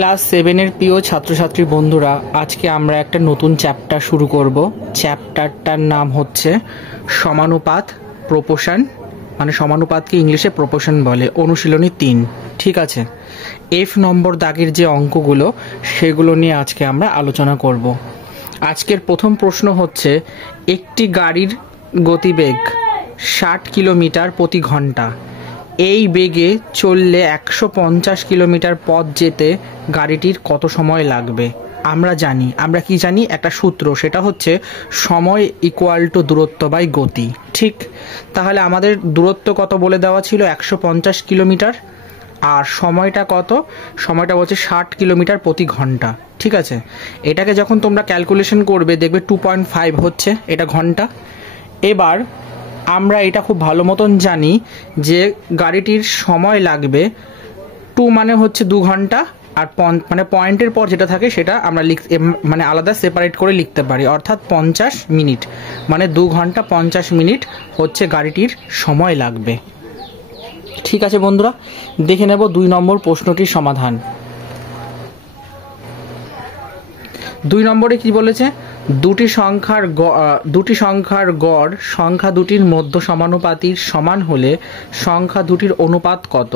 Class 7-এর প্রিয় ছাত্রছাত্রী বন্ধুরা, আজকে আমরা একটা নতুন চ্যাপ্টার শুরু করব। চ্যাপ্টারটার নাম হচ্ছে সমানুপাত, প্রপোর্শন। মানে সমানুপাতকে ইংলিশে প্রপোর্শন বলে। অনুশীলনী 3। ঠিক আছে, F নম্বর দাগের যে অঙ্কগুলো সেগুলো নিয়ে আজকে আমরা আলোচনা করব। আজকের প্রথম প্রশ্ন হচ্ছে, একটি গাড়ির গতিবেগ 60 কিলোমিটার প্রতি ঘন্টা। এই বেগে চললে 150 কিলোমিটার পথ যেতে গাড়িটির কত সময় লাগবে? আমরা কি জানি একটা সূত্র, সেটা হচ্ছে সময় ইকুয়াল টু দূরত্ব বাই গতি। ঠিক, তাহলে আমাদের দূরত্ব কত বলে দেওয়া ছিল? 150 কিলোমিটার। আর সময়টা কত? সময়টা বলছে 60 কিলোমিটার প্রতি ঘন্টা। ঠিক আছে, এটাকে যখন তোমরা ক্যালকুলেশন করবে দেখবে 2.5 হচ্ছে এটা ঘন্টা। এবার আমরা এটা খুব ভালো মতন জানি যে গাড়িটির সময় লাগবে 2 মানে হচ্ছে 2 ঘন্টা, আর মানে পয়েন্টের পর যেটা থাকে সেটা আমরা মানে আলাদা সেপারেট করে লিখতে পারি, অর্থাৎ 50 মিনিট। মানে 2 ঘন্টা 50 মিনিট হচ্ছে গাড়িটির সময় লাগবে। ঠিক আছে বন্ধুরা, দেখে নেব 2 নম্বর প্রশ্নটির সমাধান। 2 নম্বরে কি বলেছে? দুটি সংখ্যার গড় সংখ্যা দুটির মধ্য সমানুপাতির সমান হলে সংখ্যা দুটির অনুপাত কত?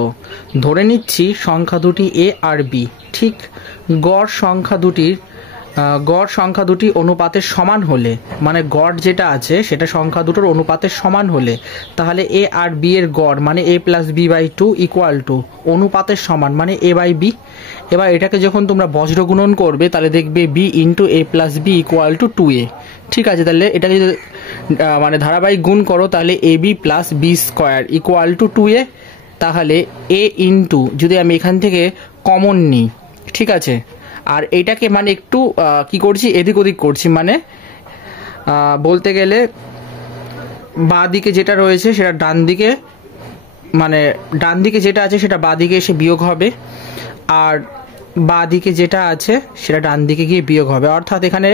ধরে নিচ্ছি সংখ্যা দুটি এ আর বি। ঠিক, গড় সংখ্যা দুটি অনুপাতের সমান হলে, মানে গড় যেটা আছে সেটা সংখ্যা দুটোর অনুপাতের সমান হলে, তাহলে এ আর বি এর গড় মানে a plus B by 2 equal to অনুপাতের সমান মানে a বাই বি। এবার এটাকে যখন তোমরা বজ্র গুণন করবে তাহলে দেখবে b into a plus B equal to 2a। ঠিক আছে, তাহলে এটাকে যদি মানে ধারাবাহিক গুণ করো তাহলে A B plus B square equal to 2a। তাহলে a ইন্টু, যদি আমি এখান থেকে কমন নিই, ঠিক আছে, আর এইটাকে মানে একটু কি করছি, এদিক ওদিক করছি, মানে বলতে গেলে বাঁ দিকে যেটা রয়েছে সেটা ডান দিকে, মানে ডান দিকে যেটা আছে সেটা বাঁ দিকে এসে বিয়োগ হবে, আর বাঁ দিকে যেটা আছে সেটা ডান দিকে গিয়ে বিয়োগ হবে। অর্থাৎ এখানে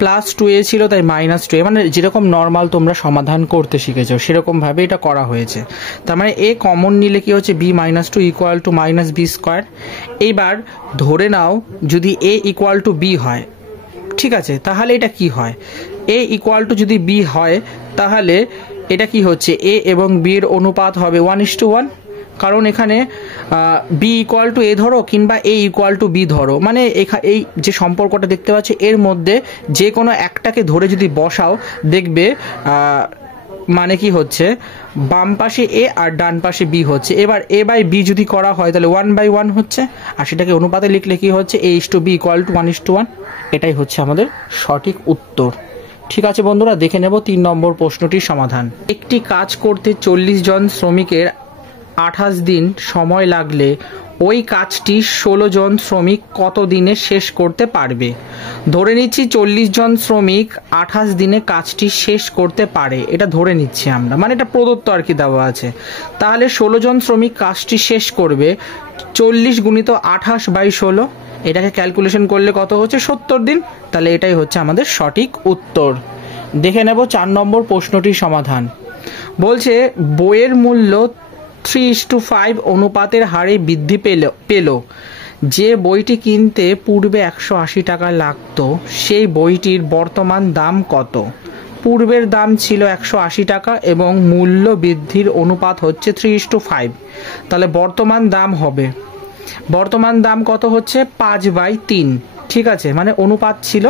প্লাস 2a ছিল তাই মাইনাস 2a, মানে যেরকম নর্মাল তোমরা সমাধান করতে শিখেছো সেরকমভাবে এটা করা হয়েছে। তার মানে a কমন নিলে কি হচ্ছে, b minus 2 equal to minus B square. এইবার ধরে নাও যদি a ইকুয়াল টু b হয়, ঠিক আছে, তাহলে এটা কি হয়? a ইকুয়াল টু যদি b হয় তাহলে এটা কি হচ্ছে, a এবং b এর অনুপাত হবে 1:1। কারণ এখানে বি ইকুয়াল টু এ ধরো কিংবা এ ইকুয়াল টু বি ধরো, মানে এই যে সম্পর্কটা দেখতে পাচ্ছ এর মধ্যে যে কোনো একটাকে ধরে যদি বসাও দেখবে মানে কি হচ্ছে, বাম পাশে এ আর ডান পাশে বি হচ্ছে। এবার এ বাই বি যদি করা হয় তাহলে 1/1 হচ্ছে, আর সেটাকে অনুপাতে লিখলে কি হচ্ছে, a is to B equal to 1:1। এটাই হচ্ছে আমাদের সঠিক উত্তর। ঠিক আছে বন্ধুরা, দেখে নেব 3 নম্বর প্রশ্নটির সমাধান। একটি কাজ করতে 40 জন শ্রমিকের 28 দিন সময় লাগলে ওই কাজটি 16 জন শ্রমিক কত দিনে শেষ করতে পারবে? ধরে নিচ্ছি 40 জন শ্রমিক 28 দিনে কাজটি শেষ করতে পারে, এটা ধরে নিচ্ছি আমরা, মানে এটা প্রদত্ত আর কি দেওয়া আছে। তাহলে 16 জন শ্রমিক কাজটি শেষ করবে, 40 গুণিত 28 বাই 16, এটাকে ক্যালকুলেশন করলে কত হচ্ছে, 70 দিন। তাহলে এটাই হচ্ছে আমাদের সঠিক উত্তর। দেখে নেব 4 নম্বর প্রশ্নটির সমাধান। বলছে বইয়ের মূল্য 3:5 অনুপাতের হারে বৃদ্ধি পেল। যে বইটি কিনতে পূর্বে 180 টাকা লাগতো সেই বইটির বর্তমান দাম কত? পূর্বের দাম ছিল 180 টাকা এবং মূল্য বৃদ্ধির অনুপাত হচ্ছে 3:5। তাহলে বর্তমান দাম কত হচ্ছে, 5/3। ঠিক আছে, মানে অনুপাত ছিল।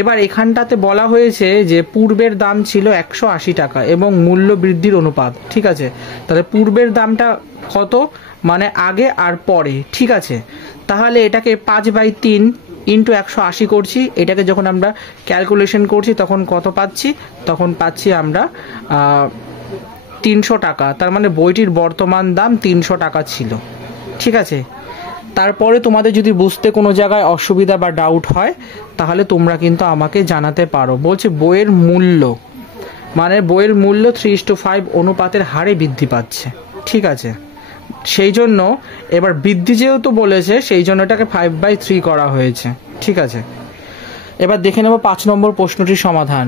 এবার এখানটাতে বলা হয়েছে যে পূর্বের দাম ছিল 180 টাকা এবং মূল্য বৃদ্ধির অনুপাত। ঠিক আছে, তাহলে পূর্বের দামটা কত, মানে আগে আর পরে। ঠিক আছে, তাহলে এটাকে 5/3 ইন্টু 180 করছি। এটাকে যখন আমরা ক্যালকুলেশন করছি তখন কত পাচ্ছি, তখন পাচ্ছি আমরা 300 টাকা। তার মানে বইটির বর্তমান দাম 300 টাকা ছিল। ঠিক আছে, তারপরে তোমাদের যদি বুঝতে কোনো জায়গায় অসুবিধা বা ডাউট হয় তাহলে তোমরা কিন্তু আমাকে জানাতে পারো। বলছে বইয়ের মূল্য 3:5 অনুপাতের হারে বৃদ্ধি পাচ্ছে। ঠিক আছে, সেই জন্য এবার বৃদ্ধি যেহেতু বলেছে সেই জন্য এটাকে 5/3 করা হয়েছে। ঠিক আছে, এবার দেখে নেব 5 নম্বর প্রশ্নটির সমাধান।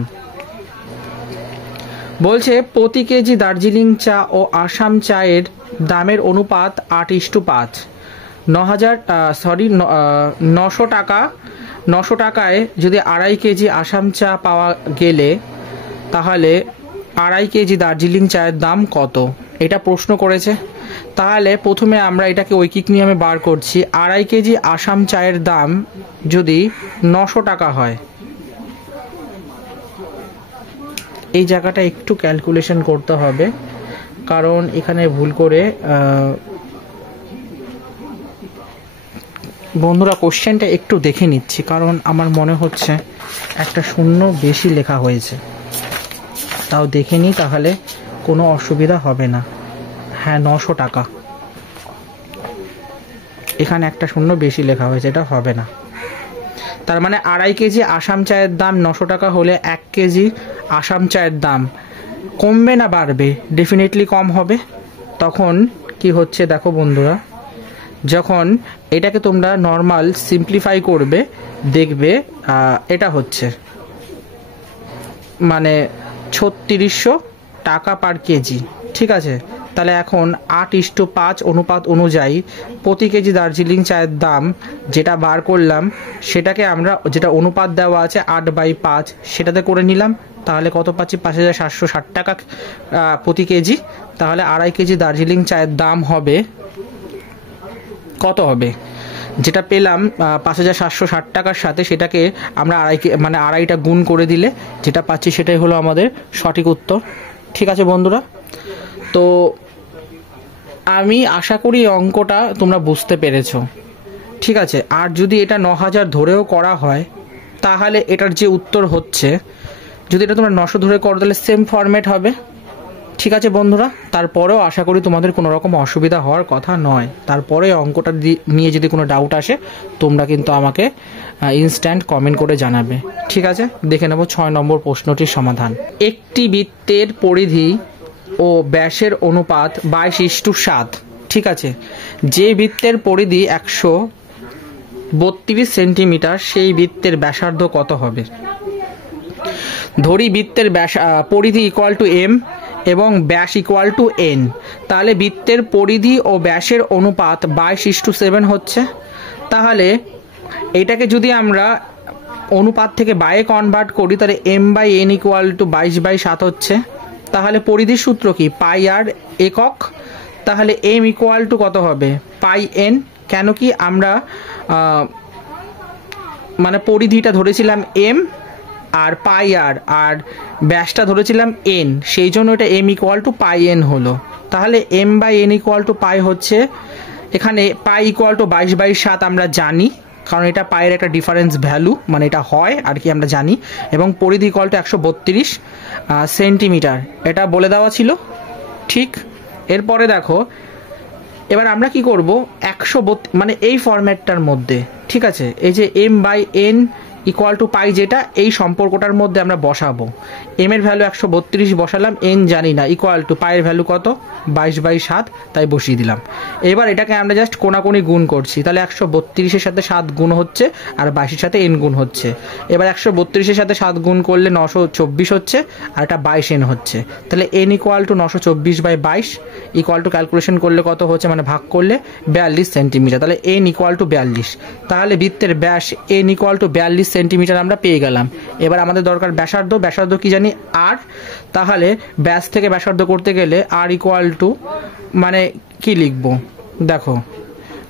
বলছে প্রতি কেজি দার্জিলিং চা ও আসাম চায়ের দামের অনুপাত 8:5। 900 টাকায় যদি 2.5 কেজি আসাম চা পাওয়া গেলে তাহলে 2.5 কেজি দার্জিলিং চায়ের দাম কত, এটা প্রশ্ন করেছে। তাহলে প্রথমে আমরা এটাকে ঐকিক নিয়মে বার করছি। 2.5 কেজি আসাম চায়ের দাম যদি 900 টাকা হয়, এই জায়গাটা একটু ক্যালকুলেশন করতে হবে, কারণ এখানে ভুল করে বন্ধুরা কোশ্চেনটা একটু দেখে নিচ্ছি, কারণ আমার মনে হচ্ছে একটা শূন্য বেশি লেখা হয়েছে। তাও দেখে নিই, তাহলে কোনো অসুবিধা হবে না। হ্যাঁ, 900 টাকা, এখানে একটা শূন্য বেশি লেখা হয়েছে, এটা হবে না। তার মানে 2.5 কেজি আসাম চায়ের দাম 900 টাকা হলে 1 কেজি আসাম চায়ের দাম কমবে না বাড়বে? ডেফিনেটলি কম হবে। তখন কি হচ্ছে দেখো বন্ধুরা, যখন এটাকে তোমরা নর্মাল সিম্পলিফাই করবে দেখবে এটা হচ্ছে মানে 3600 টাকা পার কেজি। ঠিক আছে, তাহলে এখন 8:5 অনুপাত অনুযায়ী প্রতি কেজি দার্জিলিং চায়ের দাম যেটা বার করলাম, সেটাকে আমরা যেটা অনুপাত দেওয়া আছে 8/5 সেটাতে করে নিলাম। তাহলে কত পাচ্ছি? 5760 টাকা প্রতি কেজি। তাহলে 2.5 কেজি দার্জিলিং চায়ের দাম হবে কত হবে? যেটা পেলাম 5760 টাকার সাথে সেটাকে আমরা আড়াইটা গুণ করে দিলে যেটা পাচ্ছি সেটাই হলো আমাদের সঠিক উত্তর। ঠিক আছে বন্ধুরা, তো আমি আশা করি এই অঙ্কটা তোমরা বুঝতে পেরেছো। ঠিক আছে, আর যদি এটা 9000 ধরেও করা হয় তাহলে এটার যে উত্তর হচ্ছে, যদি এটা তোমরা 900 ধরে করো তাহলে সেম ফরম্যাট হবে। ঠিক আছে বন্ধুরা, তারপরেও আশা করি তোমাদের কোনো রকম অসুবিধা হওয়ার কথা নয়। তারপরে অঙ্কটা নিয়ে যদি কোনো ডাউট আসে তোমরা কিন্তু আমাকে ইনস্ট্যান্ট কমেন্ট করে জানাবে। ঠিক আছে, দেখে নেব 6 নম্বর প্রশ্নটির সমাধান। একটি বৃত্তের পরিধি ও ব্যাসের অনুপাত 22:7। ঠিক আছে, যে বৃত্তের পরিধি 132 সেন্টিমিটার সেই বৃত্তের ব্যাসার্ধ কত হবে? ধরি বৃত্তের পরিধি ইকুয়াল টু এম এবং ব্যাস ইকুয়াল টু এন। তাহলে বৃত্তের পরিধি ও ব্যাসের অনুপাত 22:7 হচ্ছে। তাহলে এটাকে যদি আমরা অনুপাত থেকে বায়ে কনভার্ট করি তাহলে m/n ইকুয়াল টু 22/7 হচ্ছে। তাহলে পরিধির সূত্র কি? পাই আর একক। তাহলে m ইকুয়াল টু কত হবে? পাই n। কেন কি আমরা মানে পরিধিটা ধরেছিলাম m আর পাই আর ব্যাসটা ধরেছিলাম n, সেই জন্য এটা m equal to pi n হলো। তাহলে m/n ইকুয়াল টু পাই হচ্ছে, এখানে পাই ইকুয়াল টু 22/7 আমরা জানি, কারণ এটা পায়ের একটা ডিফারেন্স ভ্যালু, মানে এটা হয় আর কি আমরা জানি। এবং পরিধি ইকুয়াল টু 132 সেন্টিমিটার, এটা বলে দেওয়া ছিল। ঠিক, এরপরে দেখো এবার আমরা কি করব, 132 মানে এই ফরম্যাটটার মধ্যে। ঠিক আছে, এই যে m/n ইকুয়াল টু পাই যেটা, এই সম্পর্কটার মধ্যে আমরা বসাবো। এম এর ভ্যালু 132 বসালাম, এন জানি না, ইকুয়াল টু পায়ের ভ্যালু কত? 22/7, তাই বসিয়ে দিলাম। এবার এটাকে আমরা জাস্ট কোনাকুনি গুণ করছি। তাহলে 132-এর সাথে 7 গুণ হচ্ছে আর 22-এর সাথে n গুণ হচ্ছে। এবার 132-এর সাথে 7 গুণ করলে 924 হচ্ছে আর এটা 22n হচ্ছে। তাহলে n equal to 924/22 equal to calculation করলে কত হচ্ছে, মানে ভাগ করলে 42 সেন্টিমিটার। তাহলে n ইকুয়াল টু 42। তাহলে বৃত্তের ব্যাস n ইকুয়াল টু 42 সেন্টিমিটার আমরা পেয়ে গেলাম। এবার আমাদের দরকার ব্যাসার্ধ। ব্যাসার্ধ কি জানি? আর। তাহলে ব্যাস থেকে ব্যাসার্ধ করতে গেলে আর ইকুয়াল টু মানে কি লিখবো দেখো,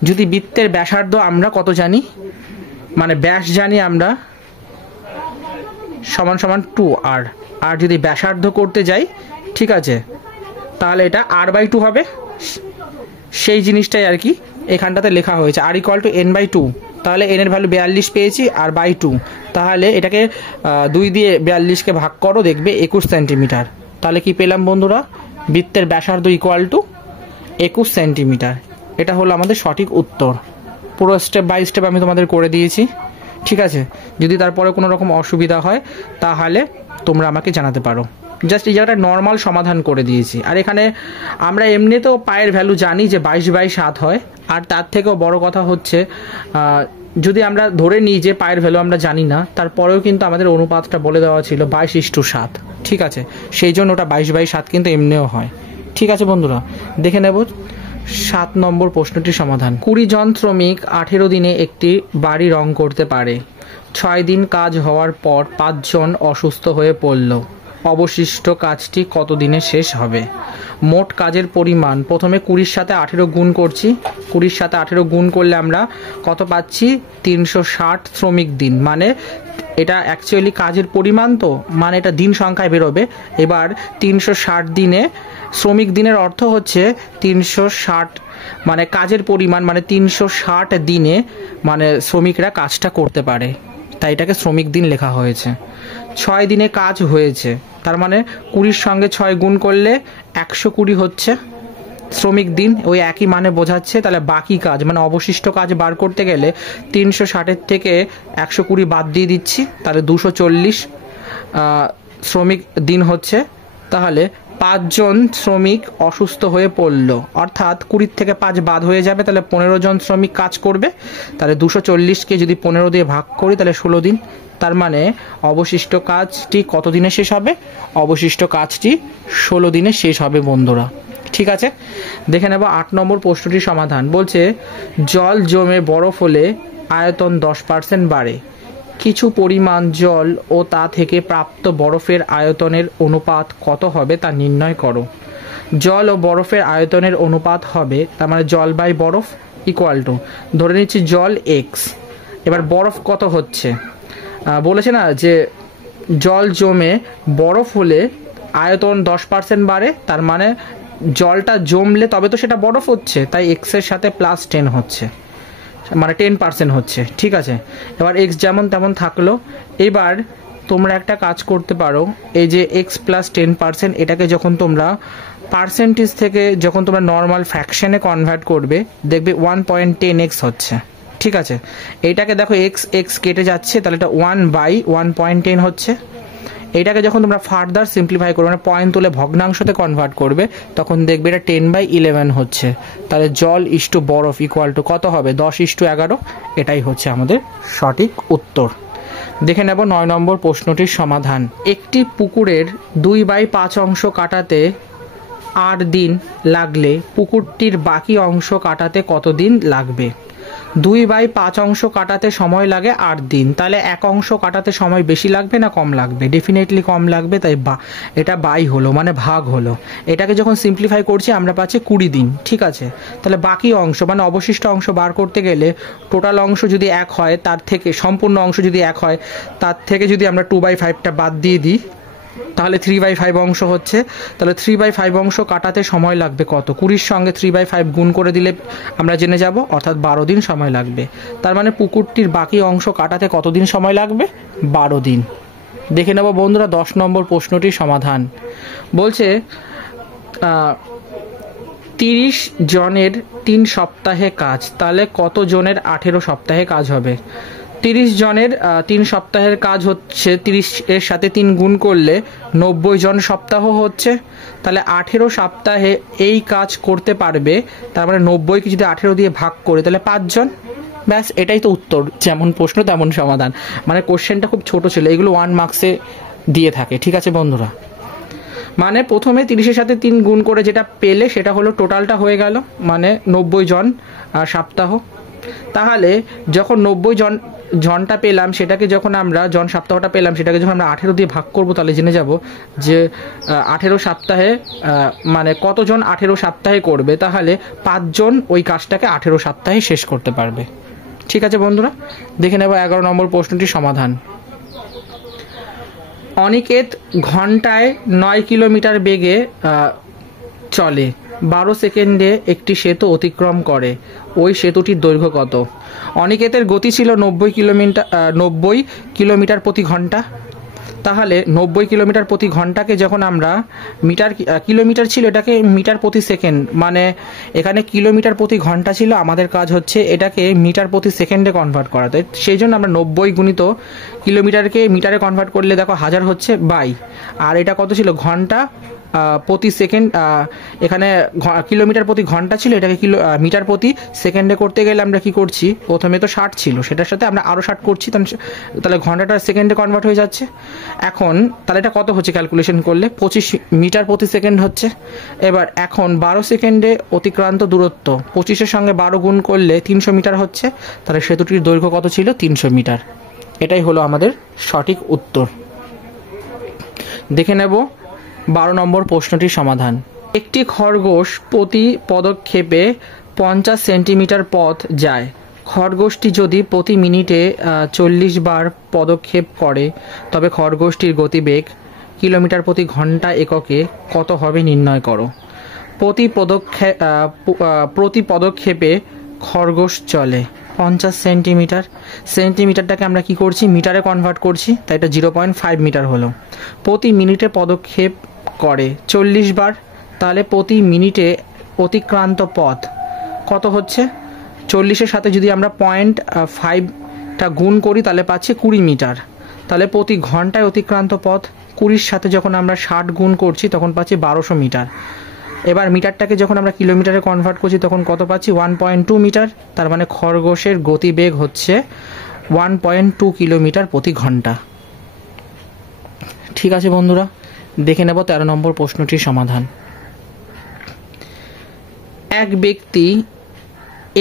যদি বৃত্তের ব্যাসার্ধ আমরা কত জানি, মানে ব্যাস জানি আমরা সমান সমান 2r, আর যদি ব্যাসার্ধ করতে যাই, ঠিক আছে, তাহলে এটা r/2 হবে। সেই জিনিসটাই আর কি এখানটাতে লেখা হয়েছে, আর ইকুয়াল টু n/2। তাহলে n এর ভ্যালু 42 পেয়েছি আর বাই 2। তাহলে এটাকে 2 দিয়ে 42কে ভাগ করো, দেখবে 21 সেন্টিমিটার। তাহলে কি পেলাম বন্ধুরা? বৃত্তের ব্যাসার্ধ ইকুয়াল টু 21 সেন্টিমিটার। এটা হলো আমাদের সঠিক উত্তর। পুরো স্টেপ বাই স্টেপ আমি তোমাদের করে দিয়েছি। ঠিক আছে, যদি তারপরে কোনো রকম অসুবিধা হয় তাহলে তোমরা আমাকে জানাতে পারো। জাস্ট এই জায়গাটা নর্মাল সমাধান করে দিয়েছি। আর এখানে আমরা এমনিতেও পায়ের ভ্যালু জানি যে 22/7 হয়। আর তার থেকেও বড় কথা হচ্ছে, যদি আমরা ধরে নিই যে পায়ের ভ্যালু আমরা জানি না, তারপরেও কিন্তু আমাদের অনুপাতটা বলে দেওয়া ছিল 22:7। ঠিক আছে, সেই জন্য ওটা 22/7 কিন্তু এমনিও হয়। ঠিক আছে বন্ধুরা, দেখে নেব 7 নম্বর প্রশ্নটির সমাধান। 20 জন শ্রমিক 18 দিনে একটি বাড়ি রং করতে পারে। 6 দিন কাজ হওয়ার পর 5 জন অসুস্থ হয়ে পড়ল। অবশিষ্ট কাজটি কত দিনে শেষ হবে? মোট কাজের পরিমাণ, প্রথমে 20 সাথে 18 গুণ করছি। 20 সাথে 18 গুণ করলে আমরা কত পাচ্ছি? 360 শ্রমিক দিন। মানে এটা অ্যাকচুয়ালি কাজের পরিমাণ, তো মানে এটা দিন সংখ্যায় বেরোবে। এবার 360 দিনে শ্রমিক দিনের অর্থ হচ্ছে 360, মানে কাজের পরিমাণ, মানে 360 দিনে মানে শ্রমিকরা কাজটা করতে পারে, তাই এটাকে শ্রমিক দিন লেখা হয়েছে। 6 দিনে কাজ হয়েছে, তার মানে 20 সঙ্গে 6 গুণ করলে 120 হচ্ছে শ্রমিক দিন, ওই একই মানে বোঝাচ্ছে। তাহলে বাকি কাজ মানে অবশিষ্ট কাজ বার করতে গেলে 360 থেকে 120 বাদ দিয়ে দিচ্ছি, তাহলে 240 শ্রমিক দিন হচ্ছে। তাহলে 5 জন শ্রমিক অসুস্থ হয়ে পড়ল, অর্থাৎ 20 থেকে 5 বাদ হয়ে যাবে, তাহলে 15 জন শ্রমিক কাজ করবে। তাহলে 240কে যদি 15 দিয়ে ভাগ করি তাহলে 16 দিন। তার মানে অবশিষ্ট কাজটি কত দিনে শেষ হবে? অবশিষ্ট কাজটি 16 দিনে শেষ হবে বন্ধুরা। ঠিক আছে, দেখে নেব 8 নম্বর প্রশ্নটির সমাধান। বলছে জল জমে বরফ হলে আয়তন 10% বাড়ে। কিছু পরিমাণ জল ও তা থেকে প্রাপ্ত বরফের আয়তনের অনুপাত কত হবে তা নির্ণয় করো। জল ও বরফের আয়তনের অনুপাত হবে, তার মানে জল বাই বরফ ইকুয়াল টু, ধরে নিচ্ছি জল এক্স। এবার বরফ কত হচ্ছে? বলেছে না যে জল জমে বরফ হলে আয়তন 10% বাড়ে, তার মানে জলটা জমলে তবে তো সেটা বরফ হচ্ছে, তাই এক্সের সাথে +10 হচ্ছে, মানে 10% হচ্ছে। ঠিক আছে, এবার এক্স যেমন তেমন থাকলো। এবার তোমরা একটা কাজ করতে পারো, এই যে এক্স +10%, এটাকে যখন তোমরা পার্সেন্টেজ থেকে যখন তোমরা নর্মাল ফ্র্যাকশনে কনভার্ট করবে, দেখবে 1.10x হচ্ছে। ঠিক আছে, এইটাকে দেখো এক্স এক্স কেটে যাচ্ছে, তাহলে এটা 1/1.10 হচ্ছে। এইটাকে যখন তোমরা ফার্দার সিম্পলিফাই করবে, মানে পয়েন্ট তুলে ভগ্নাংশতে কনভার্ট করবে, তখন দেখবে এটা 10/11 হচ্ছে। তাহলে জল ইস্টু বরফ ইকুয়াল টু কত হবে? 10:11। এটাই হচ্ছে আমাদের সঠিক উত্তর। দেখে নেব 9 নম্বর প্রশ্নটির সমাধান। একটি পুকুরের 2/5 অংশ কাটাতে 8 দিন লাগলে পুকুরটির বাকি অংশ কাটাতে কত দিন লাগবে? 2/5 অংশ কাটাতে সময় লাগে 8 দিন, তাহলে এক অংশ কাটাতে সময় বেশি লাগবে না কম লাগবে? ডেফিনেটলি কম লাগবে, তাই এটা বাই হলো, মানে ভাগ হলো। এটাকে যখন সিম্পলিফাই করছি আমরা পাচ্ছি 20 দিন। ঠিক আছে, তাহলে বাকি অংশ মানে অবশিষ্ট অংশ বার করতে গেলে টোটাল অংশ যদি 1 হয়, তার থেকে সম্পূর্ণ অংশ যদি 1 হয়, তার থেকে যদি আমরা 2/5টা বাদ দিয়ে দিই তাহলে 3/5 অংশ হচ্ছে। তাহলে 3/5 অংশ কাটাতে সময় লাগবে কত? 20 সঙ্গে 3/5 গুণ করে দিলে আমরা জেনে যাব, অর্থাৎ 12 দিন সময় লাগবে। তার মানে পুকুরটির বাকি অংশ কাটাতে কত দিন সময় লাগবে? 12 দিন। দেখে নেব বন্ধুরা 10 নম্বর প্রশ্নটির সমাধান। বলছে 30 জনের 3 সপ্তাহে কাজ, তাহলে কত জনের 18 সপ্তাহে কাজ হবে? 30 জনের 3 সপ্তাহের কাজ হচ্ছে, 30 এর সাথে 3 গুণ করলে 90 জন সপ্তাহ হচ্ছে। তাহলে 18 সপ্তাহে এই কাজ করতে পারবে, তার মানে 90কে যদি 18 দিয়ে ভাগ করে তাহলে 5 জন। ব্যাস, এটাই তো উত্তর। যেমন প্রশ্ন তেমন সমাধান, মানে কোশ্চেনটা খুব ছোট ছিল, এগুলো 1 মার্কসে দিয়ে থাকে। ঠিক আছে বন্ধুরা, মানে প্রথমে 30-এর সাথে 3 গুণ করে যেটা পেলে সেটা হলো টোটালটা হয়ে গেল, মানে 90 জন সপ্তাহ। তাহলে যখন 90 জনটা পেলাম, সেটাকে যখন আমরা সপ্তাহটা পেলাম, সেটাকে যখন আমরা 18 দিয়ে ভাগ করব, তাহলে জেনে যাব যে 18 সপ্তাহে মানে কতজন 18 সপ্তাহে করবে। তাহলে 5 জন ওই কাজটাকে 18 সপ্তাহে শেষ করতে পারবে। ঠিক আছে বন্ধুরা, দেখে নেব 11 নম্বর প্রশ্নটির সমাধান। অনিকেত ঘন্টায় 9 কিলোমিটার বেগে চলে, 12 সেকেন্ডে একটি সেতু অতিক্রম করে, ওই সেতুটির দৈর্ঘ্য কত? অনিকেতের গতি ছিল 90 কিলোমিটার প্রতি ঘন্টা। তাহলে 90 কিলোমিটার প্রতি ঘন্টাকে যখন আমরা কিলোমিটার ছিল, এটাকে মিটার প্রতি সেকেন্ড, মানে এখানে কিলোমিটার প্রতি ঘন্টা ছিল, আমাদের কাজ হচ্ছে এটাকে মিটার প্রতি সেকেন্ডে কনভার্ট করা। তাই সেই জন্য আমরা 90 গুণিত কিলোমিটারকে মিটারে কনভার্ট করলে দেখো 1000 হচ্ছে বাই, আর এটা কত ছিল? ঘন্টা প্রতি সেকেন্ড, এখানে কিলোমিটার প্রতি ঘন্টা ছিল, এটাকে মিটার প্রতি সেকেন্ডে করতে গেলে আমরা কি করছি, প্রথমে তো 60 ছিল, সেটার সাথে আমরা আরও 60 করছি, তাহলে ঘন্টাটা সেকেন্ডে কনভার্ট হয়ে যাচ্ছে। এখন তাহলে এটা কত হচ্ছে ক্যালকুলেশন করলে, 25 মিটার প্রতি সেকেন্ড হচ্ছে। এবার এখন 12 সেকেন্ডে অতিক্রান্ত দূরত্ব 25-এর সঙ্গে 12 গুণ করলে 300 মিটার হচ্ছে, তাহলে সেতুটির দৈর্ঘ্য কত ছিল, 300 মিটার। এটাই হলো আমাদের সঠিক উত্তর। দেখে নেব 12 নম্বর প্রশ্নটির সমাধান। একটি খরগোশ প্রতি পদক্ষেপে 50 সেন্টিমিটার পথ যায়। খরগোশটি যদি প্রতি মিনিটে 40 বার পদক্ষেপ করে, তবে খরগোশটির গতিবেগ কিলোমিটার প্রতি ঘন্টা এককে কত হবে নির্ণয় করো। প্রতি পদক্ষেপে খরগোশ চলে 50 সেন্টিমিটার, সেন্টিমিটারটাকে আমরা কি করছি, মিটারে কনভার্ট করছি, তাই এটা 0.5 মিটার হলো। প্রতি মিনিটে পদক্ষেপ করে 40 বার, তাহলে প্রতি মিনিটে অতিক্রান্ত পথ কত হচ্ছে, 40-এর সাথে যদি আমরা 0.5টা গুণ করি তাহলে পাচ্ছি 20 মিটার। তাহলে প্রতি ঘন্টায় অতিক্রান্ত পথ 20-র সাথে যখন আমরা 60 গুণ করছি তখন পাচ্ছি 1200 মিটার। এবার মিটারটাকে যখন আমরা কিলোমিটারে কনভার্ট করছি তখন কত পাচ্ছি, 1.2 মিটার। তার মানে খরগোশের গতিবেগ হচ্ছে 1.2 কিলোমিটার প্রতি ঘন্টা। ঠিক আছে বন্ধুরা, দেখে নেব 13 নম্বর প্রশ্নটির সমাধান। এক ব্যক্তি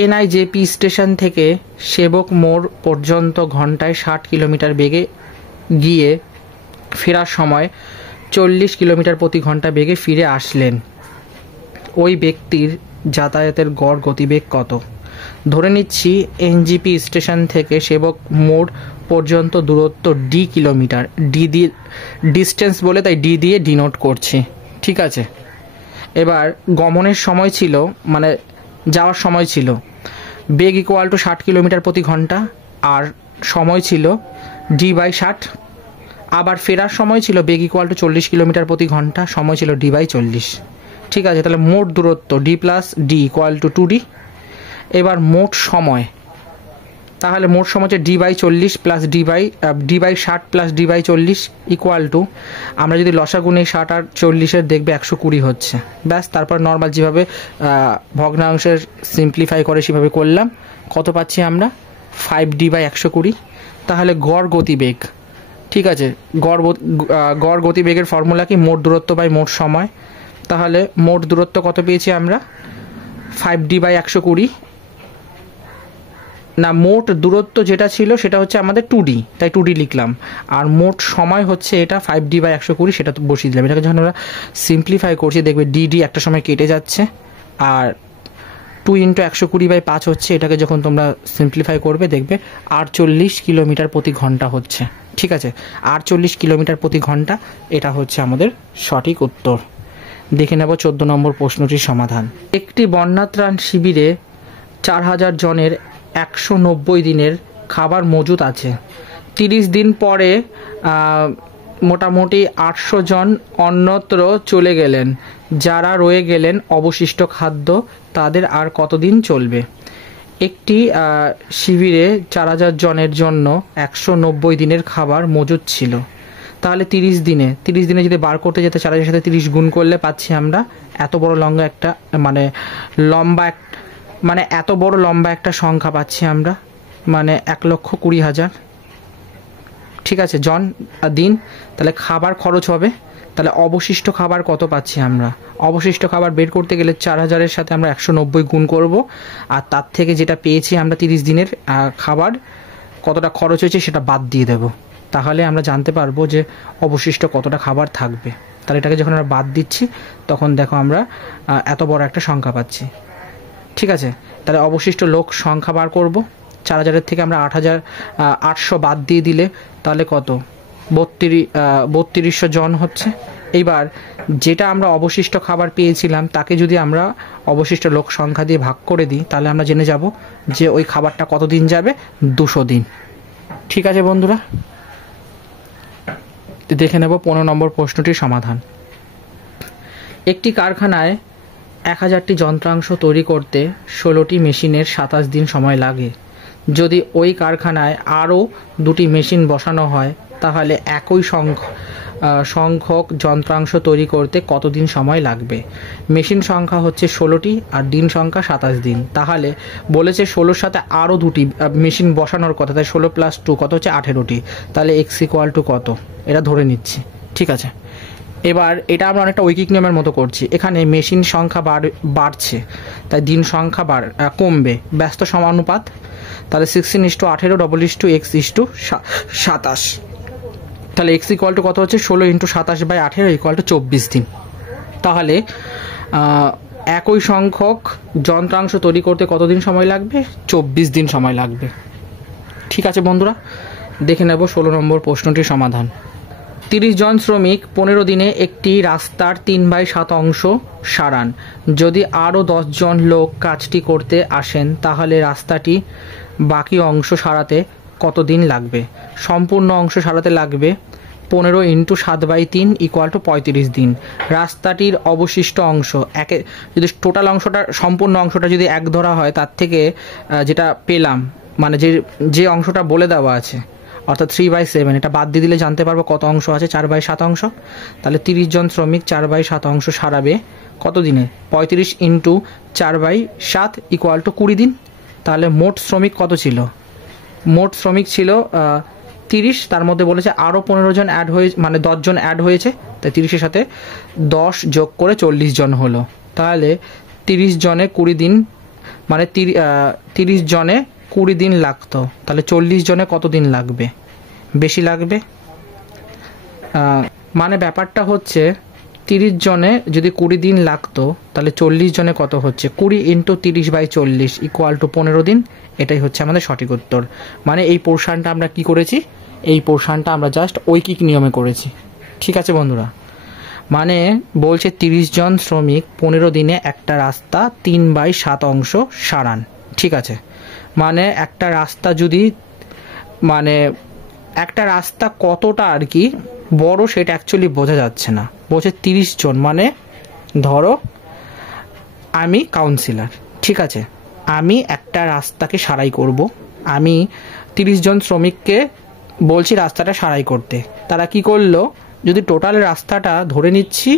এনআইজেপি স্টেশন থেকে সেবক মোড় পর্যন্ত ঘন্টায় 60 কিলোমিটার বেগে গিয়ে ফেরার সময় 40 কিলোমিটার প্রতি ঘন্টা বেগে ফিরে আসলেন। ওই ব্যক্তির যাতায়াতের গড় গতিবেগ কত? ধরে নিচ্ছি এনজিপি স্টেশন থেকে সেবক মোড় পর্যন্ত দূরত্ব ডি কিলোমিটার, ডি দিয়ে ডিস্টেন্স বলে তাই ডি দিয়ে ডিনোট করছি। ঠিক আছে, এবার গমনের সময় ছিল, মানে যাওয়ার সময় ছিল বেগ ইকুয়াল টু 60 কিলোমিটার প্রতি ঘন্টা, আর সময় ছিল d/60। আবার ফেরার সময় ছিল বেগ ইকুয়াল টু 40 কিলোমিটার প্রতি ঘন্টা, সময় ছিল d/40। ঠিক আছে, তাহলে মোট দূরত্ব d plus d equal to 2d। এবার মোট সময়, তাহলে মোট সময় হচ্ছে d/40 plus d/60 plus d/40 equal to, আমরা যদি লসাগু নেই 60 আর 40-এর দেখবে 120 হচ্ছে। ব্যাস, তারপর নর্মাল যেভাবে ভগ্নাংশের সিম্পলিফাই করে সেভাবে করলাম। কত পাচ্ছি আমরা, 5d/120। তাহলে গড় গতিবেগ, ঠিক আছে, গড় গতিবেগের ফর্মুলা কি, মোট দূরত্ব বাই মোট সময়। তাহলে মোট দূরত্ব কত পেয়েছি আমরা, 5d/120 না, মোট দূরত্ব যেটা ছিল সেটা হচ্ছে আমাদের 2d, তাই 2d লিখলাম। আর মোট সময় হচ্ছে এটা 5d/120, সেটা তো বসিয়ে দিলাম। এটাকে যখন আমরা সিম্পলিফাই করছি দেখবে d একটা সময় কেটে যাচ্ছে, আর 2 × 120/5 হচ্ছে। এটাকে যখন তোমরা সিম্পলিফাই করবে দেখবে 48 কিলোমিটার প্রতি ঘন্টা হচ্ছে। ঠিক আছে, 48 কিলোমিটার প্রতি ঘন্টা, এটা হচ্ছে আমাদের সঠিক উত্তর। দেখে নেব 14 নম্বর প্রশ্নটির সমাধান। একটি বন্যাত্রাণ শিবিরে 4000 জনের 190 দিনের খাবার মজুত আছে। 30 দিন পরে মোটামুটি 800 জন অন্যত্র চলে গেলেন। যারা রয়ে গেলেন অবশিষ্ট খাদ্য তাদের আর কতদিন চলবে? একটি শিবিরে 4000 জনের জন্য 190 দিনের খাবার মজুত ছিল। তাহলে 30 দিনে যদি বার করতে যেতে 4000-এর সাথে 30 গুণ করলে পাচ্ছি আমরা এত বড় লম্বা একটা সংখ্যা পাচ্ছি আমরা, মানে 1,20,000। ঠিক আছে, জন দিন। তাহলে খাবার খরচ হবে, তাহলে অবশিষ্ট খাবার কত পাচ্ছি আমরা? অবশিষ্ট খাবার বের করতে গেলে 4000-এর সাথে আমরা 190 গুণ করব, আর তার থেকে যেটা পেয়েছি আমরা 30 দিনের খাবার কতটা খরচ হয়েছে সেটা বাদ দিয়ে দেব। তাহলে আমরা জানতে পারবো যে অবশিষ্ট কতটা খাবার থাকবে। তাহলে এটাকে যখন আমরা বাদ দিচ্ছি তখন দেখো আমরা এত বড় একটা সংখ্যা পাচ্ছি। ঠিক আছে, তাহলে অবশিষ্ট লোক সংখ্যা বার করব। 4000-এর থেকে আমরা 800 বাদ দিয়ে দিলে তাহলে কত, 3200 জন হচ্ছে। এইবার যেটা আমরা অবশিষ্ট খাবার পেয়েছিলাম তাকে যদি আমরা অবশিষ্ট লোক সংখ্যা দিয়ে ভাগ করে দিই তাহলে আমরা জেনে যাব যে ওই খাবারটা কতদিন যাবে, 200 দিন। ঠিক আছে বন্ধুরা, দেখে নেব 15 নম্বর প্রশ্নটির সমাধান। একটি কারখানায় 1000টি যন্ত্রাংশ তৈরি করতে 16টি মেশিনের 27 দিন সময় লাগে। যদি ওই কারখানায় আরও 2টি মেশিন বসানো হয় তাহলে একই সংখ্যক যন্ত্রাংশ তৈরি করতে কতদিন সময় লাগবে? মেশিন সংখ্যা হচ্ছে 16টি আর দিন সংখ্যা 27 দিন। তাহলে বলেছে 16-র সাথে আরও দুটি মেশিন বসানোর কথা, তাই 16 + 2 কত হচ্ছে 18টি। তাহলে x = কত এটা ধরে নিচ্ছি। ঠিক আছে, এবার এটা আমরা অনেকটা ঐকিক নিয়মের মতো করছি। এখানে মেশিন সংখ্যা বাড়ছে, তাই দিন সংখ্যা কমবে, ব্যস্ত সমানুপাত। তাহলে 16:18 x = 27। তাহলে x = কত হচ্ছে 16 × 27/18 = 24 দিন। তাহলে একই সংখ্যক যন্ত্রাংশ তৈরি করতে কতদিন সময় লাগবে? 24 দিন সময় লাগবে। ঠিক আছে বন্ধুরা, দেখে নেব 16 নম্বর প্রশ্নটির সমাধান। 30 জন শ্রমিক 15 দিনে একটি রাস্তার 3/7 অংশ সারান। যদি আরও 10 জন লোক কাজটি করতে আসেন তাহলে রাস্তাটি বাকি অংশ সারাতে কতদিন লাগবে? সম্পূর্ণ অংশ সারাতে লাগবে 15 × 7/3 = 35 দিন। রাস্তাটির অবশিষ্ট অংশ যদি টোটাল অংশটা সম্পূর্ণ অংশটা যদি 1 ধরা হয়, তার থেকে যেটা পেলাম মানে যে অংশটা বলে দেওয়া আছে অর্থাৎ 3/7, এটা বাদ দিয়ে দিলে জানতে পারবো কত অংশ আছে, 4/7 অংশ। তাহলে 30 জন শ্রমিক 4/7 অংশ সারাবে কত দিনে? 35 × 4/7 = 20 দিন। তাহলে মোট শ্রমিক কত ছিল? মোট শ্রমিক ছিল 30, তার মধ্যে বলেছে আরও 15 জন অ্যাড হয়ে মানে 10 জন অ্যাড হয়েছে, তাই 30-এর সাথে 10 যোগ করে 40 জন হলো। তাহলে 30 জনে 20 দিন মানে 30 জনে 20 দিন লাগতো। তাহলে 40 জনে কত দিন লাগবে? বেশি লাগবে। মানে ব্যাপারটা হচ্ছে 30 জনে যদি 20 দিন লাগতো তাহলে 40 জনে কত হচ্ছে? 20 × 30/40 = 15 দিন। এটাই হচ্ছে আমাদের সঠিক উত্তর। মানে এই পোর্শনটা আমরা কি করেছি? এই পোর্শনটা আমরা জাস্ট ঐকিক নিয়মে করেছি। ঠিক আছে বন্ধুরা, মানে বলছে 30 জন শ্রমিক 15 দিনে একটা রাস্তা 3/7 অংশ সারান। ঠিক আছে, মানে একটা রাস্তা যদি মানে একটা রাস্তা কতটা আর কি বড় সেটা অ্যাকচুয়ালি বোঝা যাচ্ছে না। বলছে 30 জন, মানে ধরো আমি কাউন্সিলর, ঠিক আছে, আমি একটা রাস্তাকে সারাই করব। আমি 30 জন শ্রমিককে বলছি রাস্তাটা সারাই করতে। তারা কি করলো? যদি টোটাল রাস্তাটা ধরে নিচ্ছি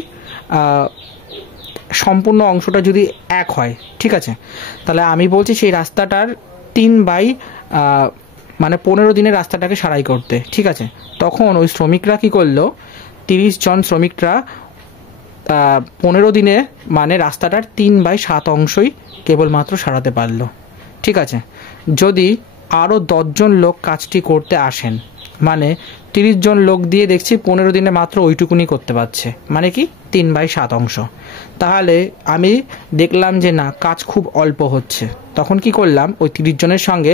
সম্পূর্ণ অংশটা যদি 1 হয়, ঠিক আছে, তাহলে আমি বলছি সেই রাস্তাটার 15 দিনের রাস্তাটাকে সারাই করতে। ঠিক আছে, তখন ওই শ্রমিকরা কি করলো? 30 জন শ্রমিকরা 15 দিনে মানে রাস্তাটার 3/7 অংশই কেবলমাত্র সারাতে পারলো। ঠিক আছে, যদি আরও 10 জন লোক কাজটি করতে আসেন, মানে 30 জন লোক দিয়ে দেখছি 15 দিনে মাত্র ওইটুকুনি করতে পারছে, মানে কি 3/7 অংশ। তাহলে আমি দেখলাম যে না, কাজ খুব অল্প হচ্ছে, তখন কি করলাম? ওই 30 জনের সঙ্গে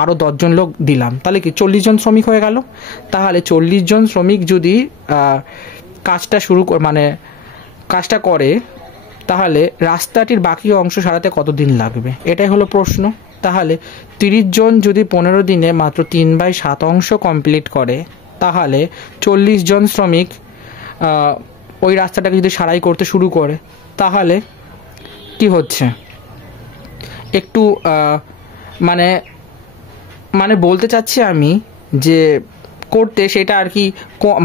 আরও 10 জন লোক দিলাম, তাহলে কি 40 জন শ্রমিক হয়ে গেল। তাহলে 40 জন শ্রমিক যদি কাজটা করে তাহলে রাস্তাটির বাকি অংশ সারাতে কতদিন লাগবে? এটাই হলো প্রশ্ন। তাহলে 30 জন যদি 15 দিনে মাত্র 3/7 অংশ কমপ্লিট করে, তাহলে 40 জন শ্রমিক ওই রাস্তাটাকে যদি সারাই করতে শুরু করে, তাহলে কি হচ্ছে? একটু মানে বলতে চাচ্ছি আমি যে করতে সেটা আর কি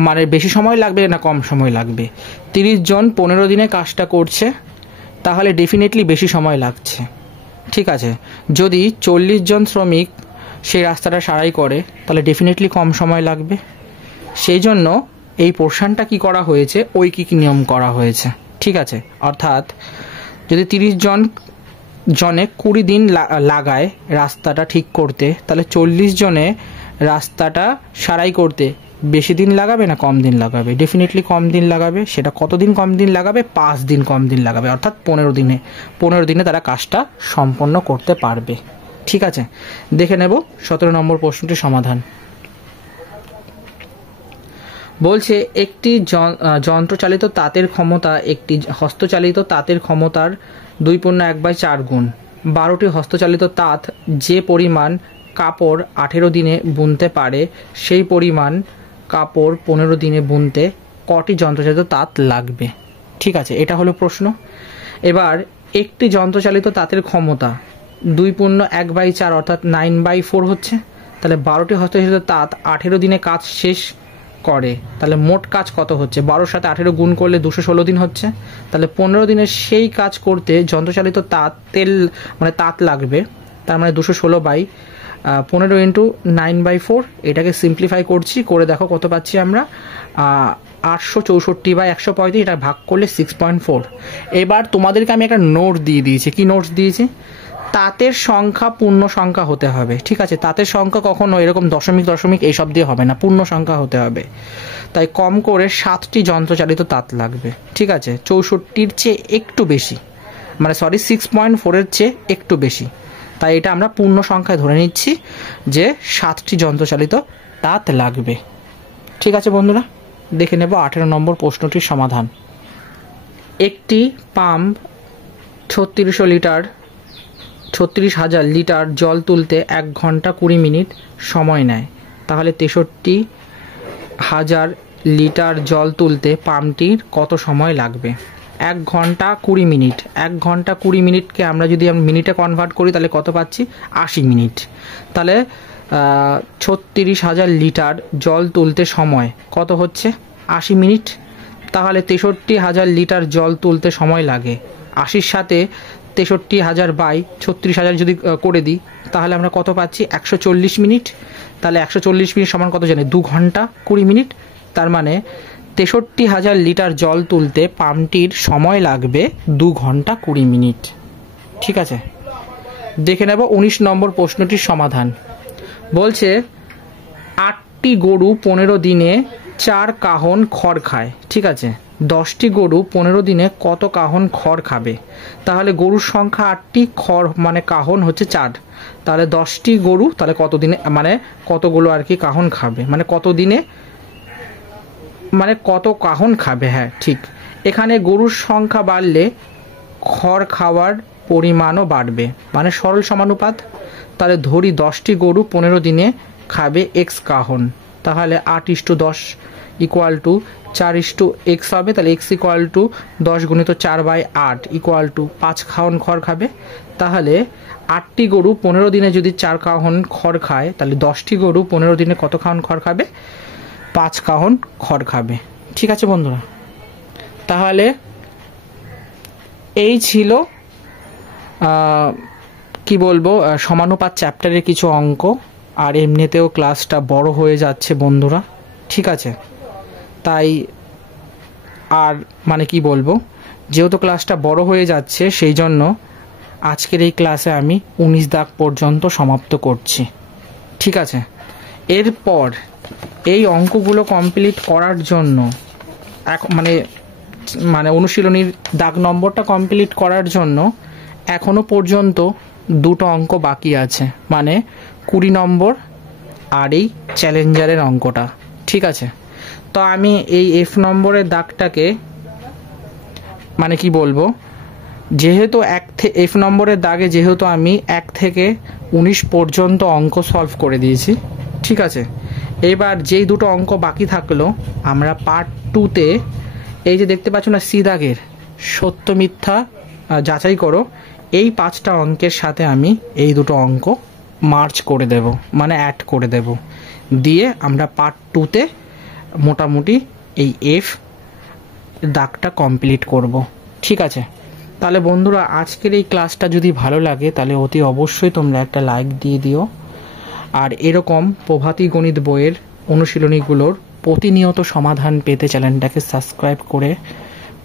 মানে বেশি সময় লাগবে না কম সময় লাগবে? 30 জন 15 দিনে কাজটা করছে, তাহলে ডেফিনেটলি বেশি সময় লাগছে। ঠিক আছে, যদি 40 জন শ্রমিক সেই রাস্তাটা সারাই করে তাহলে ডেফিনেটলি কম সময় লাগবে। সেই জন্য এই পোর্শনটা কি করা হয়েছে? ঐকিক নিয়ম করা হয়েছে। ঠিক আছে, অর্থাৎ যদি 30 জনে 20 দিন লাগায় রাস্তাটা ঠিক করতে, তাহলে 40 জনে রাস্তাটা সারাই করতে বেশি দিন লাগাবে না কম দিন লাগাবে? ডেফিনেটলি কম দিন লাগাবে। সেটা কতদিন কম দিন লাগাবে? 5 দিন কম দিন লাগাবে, অর্থাৎ 15 দিনে তারা কাজটা সম্পন্ন করতে পারবে। ঠিক আছে, দেখে নেব 17 নম্বর প্রশ্নটির সমাধান। বলছে একটি যন্ত্রচালিত তাঁতের ক্ষমতা একটি হস্তচালিত তাঁতের ক্ষমতার 2.1/4 গুণ। 12টি হস্তচালিত তাঁত যে পরিমাণ কাপড় 18 দিনে বুনতে পারে, সেই পরিমাণ কাপড় 15 দিনে বুনতে কটি যন্ত্রচালিত তাঁত লাগবে? ঠিক আছে, এটা হলো প্রশ্ন। এবার একটি যন্ত্রচালিত তাঁতের ক্ষমতা 2.1/4 অর্থাৎ 9/4 হচ্ছে। তাহলে 12টি হস্তচালিত তাঁত 18 দিনে কাজ শেষ করে, তাহলে মোট কাজ কত হচ্ছে? 12-র সাথে 18 গুণ করলে 216 দিন হচ্ছে। তাহলে 15 দিনের সেই কাজ করতে যন্ত্রচালিত তাঁত লাগবে, তার মানে 216/15 ইন্টু 9/4। এটাকে সিম্পলিফাই করছি, করে দেখো কত পাচ্ছি আমরা, 864/135, এটা ভাগ করলে 6.4। এবার তোমাদেরকে আমি একটা নোট দিয়ে দিয়েছি। কি নোটস দিয়েছি? তাঁতের সংখ্যা পূর্ণ সংখ্যা হতে হবে, ঠিক আছে? তাঁতের সংখ্যা কখনো এরকম দশমিক এইসব দিয়ে হবে না, পূর্ণ সংখ্যা হতে হবে। তাই কম করে 7টি যন্ত্রচালিত তাঁত লাগবে, ঠিক আছে? 64-র চেয়ে একটু বেশি, মানে 6.4-এর চেয়ে একটু বেশি। তাই এটা আমরা পূর্ণ সংখ্যায় ধরে নিচ্ছি যে 7টি যন্ত্রচালিত তাঁত লাগবে, ঠিক আছে বন্ধুরা? দেখে নেব 18 নম্বর প্রশ্নটির সমাধান। একটি পাম্প 36,000 লিটার জল তুলতে 1 ঘন্টা 20 মিনিট সময় নেয়, তাহলে 63,000 লিটার জল তুলতে পাম্পটির কত সময় লাগবে? 1 ঘন্টা 20 মিনিট, 1 ঘন্টা 20 মিনিটকে আমরা যদি মিনিটে কনভার্ট করি তাহলে কত পাচ্ছি? 80 মিনিট। তাহলে 36,000 লিটার জল তুলতে সময় কত হচ্ছে? 80 মিনিট। তাহলে 63,000 লিটার জল তুলতে সময় লাগে, 80-র সাথে 63,000 বাই 36,000 যদি করে দিই তাহলে আমরা কত পাচ্ছি? 140 মিনিট। তাহলে 140 মিনিট সমান কত জানি? 2 ঘন্টা 20 মিনিট। তার মানে 63,000 লিটার জল তুলতে পাম্পটির সময় লাগবে 2 ঘন্টা 20 মিনিট, ঠিক আছে? দেখে নেব 19 নম্বর প্রশ্নটির সমাধান। বলছে 8টি গরু 15 দিনে 4 কাহন খড় খায়, ঠিক আছে? 10টি গরু 15 দিনে কত কাহন খড় খাবে? তাহলে গরুর সংখ্যা 8টি, খড় মানে কাহন হচ্ছে 4, তাহলে 10টি গরু তাহলে কত দিনে, মানে কতগুলো আর কি কাহন খাবে, মানে কত দিনে, মানে কত কাহন খাবে। হ্যাঁ ঠিক, এখানে গরুর সংখ্যা বাড়লে খড় খাওয়ার পরিমাণও বাড়বে, মানে সরল সমানুপাত। তাহলে ধরি 10টি গরু 15 দিনে খাবে x কাহন, তাহলে 8:10 ইকুয়াল টু 4:x হবে। তাহলে x ইকুয়াল টু 10 গুণিত 4/8 ইকুয়াল টু 5 কাহন খড় খাবে। তাহলে 8টি গরু 15 দিনে যদি 4 কাহন খড় খায় তাহলে 10টি গরু 15 দিনে কত কাহন খড় খাবে? 5 কাহন খড় খাবে, ঠিক আছে বন্ধুরা? তাহলে এই ছিল কি বলবো সমানুপাত চ্যাপ্টারের কিছু অঙ্ক। আর এমনিতেও ক্লাসটা বড় হয়ে যাচ্ছে বন্ধুরা, ঠিক আছে? তাই আর মানে কি বলবো, যেহেতু ক্লাসটা বড় হয়ে যাচ্ছে সেই জন্য আজকের এই ক্লাসে আমি 19 দাগ পর্যন্ত সমাপ্ত করছি, ঠিক আছে? এরপর এই অঙ্কগুলো কমপ্লিট করার জন্য মানে অনুশীলনীর দাগ নম্বরটা কমপ্লিট করার জন্য এখনো পর্যন্ত 2টো অঙ্ক বাকি আছে, মানে 20 নম্বর আর এই চ্যালেঞ্জারের অঙ্কটা, ঠিক আছে? তো আমি এই F নম্বরের দাগটাকে মানে কি বলবো, যেহেতু F নম্বরের দাগে যেহেতু আমি 1 থেকে 19 পর্যন্ত অঙ্ক সলভ করে দিয়েছি, ঠিক আছে? এবার যেই 2টো অঙ্ক বাকি থাকলো আমরা পার্ট 2-তে এই যে দেখতে পাচ্ছ না সি দাগের সত্য মিথ্যা যাচাই করো, এই 5টা অঙ্কের সাথে আমি এই 2টো অঙ্ক মার্চ করে দেব, মানে অ্যাড করে দেব, দিয়ে আমরা পার্ট 2-তে মোটামুটি এই F দাগটা কমপ্লিট করব, ঠিক আছে? তাহলে বন্ধুরা আজকের এই ক্লাসটা যদি ভালো লাগে তাহলে অতি অবশ্যই তোমরা একটা লাইক দিয়ে দিও। আর এরকম প্রভাতী গণিত বইয়ের অনুশীলনীগুলোর প্রতিনিয়ত সমাধান পেতে চ্যানেলটাকে সাবস্ক্রাইব করে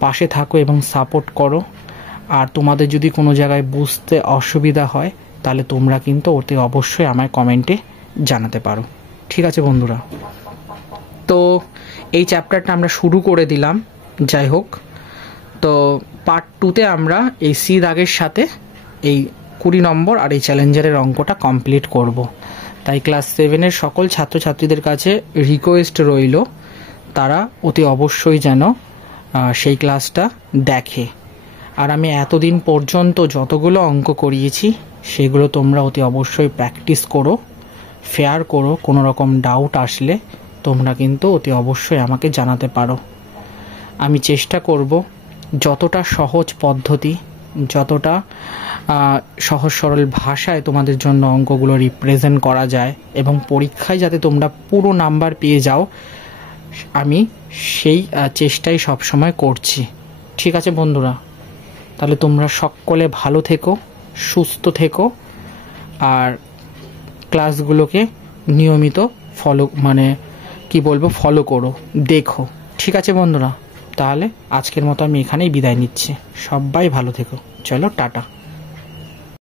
পাশে থাকো এবং সাপোর্ট করো। আর তোমাদের যদি কোনো জায়গায় বুঝতে অসুবিধা হয় তাহলে তোমরা কিন্তু অতি অবশ্যই আমায় কমেন্টে জানাতে পারো, ঠিক আছে বন্ধুরা? তো এই চ্যাপ্টারটা আমরা শুরু করে দিলাম, যাই হোক। তো পার্ট 2-তে আমরা এই সি দাগের সাথে এই 20 নম্বর আর এই চ্যালেঞ্জারের অঙ্কটা কমপ্লিট করব। তাই ক্লাস 7-এর সকল ছাত্রছাত্রীদের কাছে রিকোয়েস্ট রইল তারা অতি অবশ্যই যেন সেই ক্লাসটা দেখে। আর আমি এতদিন পর্যন্ত যতগুলো অঙ্ক করিয়েছি সেগুলো তোমরা অতি অবশ্যই প্র্যাকটিস করো, ফেয়ার করো। কোনো রকম ডাউট আসলে তোমরা কিন্তু অতি অবশ্যই আমাকে জানাতে পারো। আমি চেষ্টা করব যতটা সহজ পদ্ধতি, যতটা সহজ সরল ভাষায় তোমাদের জন্য অঙ্কগুলো রিপ্রেজেন্ট করা যায় এবং পরীক্ষায় যাতে তোমরা পুরো নাম্বার পেয়ে যাও আমি সেই চেষ্টাই সবসময় করছি। ঠিক আছে বন্ধুরা, তাহলে তোমরা সকলে ভালো থেকো, সুস্থ থেকো, আর ক্লাসগুলোকে নিয়মিত ফলো করো, দেখো। ঠিক আছে বন্ধুরা, তাহলে আজকের মতো আমি এখানেই বিদায় নিচ্ছি। সবাই ভালো থেকো, চলো টাটা।